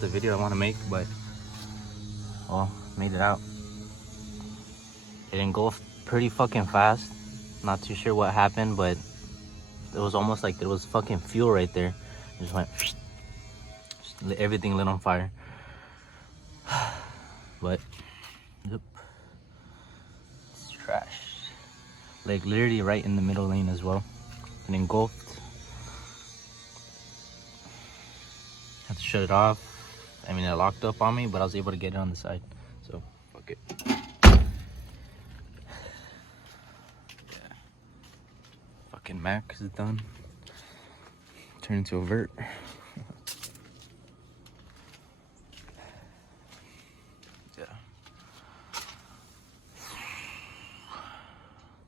not the video I want to make, but well, made it out. It engulfed pretty fucking fast. Not too sure what happened, but it was almost like there was fucking fuel right there. It just went, everything lit on fire. But yep, it's trash. Like literally right in the middle lane as well. And engulfed. Had to shut it off. I mean, it locked up on me, but I was able to get it on the side. So fuck it. Fucking Max is done. Turned into a vert. Yeah.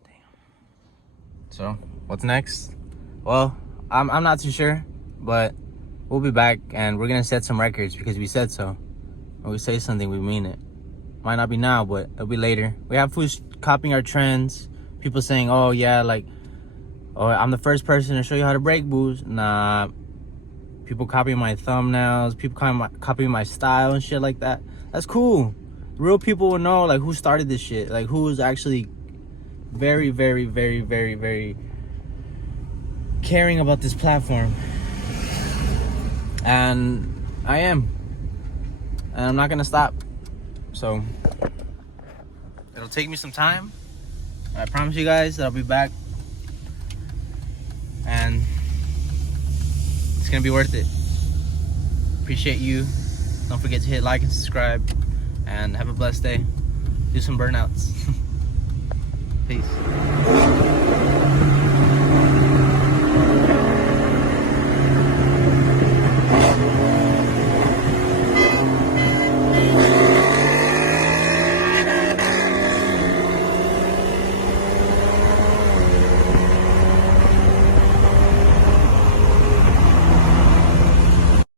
Damn. So what's next? Well, I'm not too sure, but we'll be back and we're gonna set some records because we said so. When we say something, we mean it. Might not be now, but it'll be later. We have fools copying our trends. People saying, oh yeah, like, oh, I'm the first person to show you how to brake boost. Nah. People copying my thumbnails. People copying my style and shit like that. That's cool. Real people will know, like, who started this shit. Like, who's actually very, very, very, very, very caring about this platform. And I am. And I'm not gonna stop. So, it'll take me some time. I promise you guys that I'll be back. And it's gonna be worth it. Appreciate you. Don't forget to hit like and subscribe. And have a blessed day. Do some burnouts. Peace.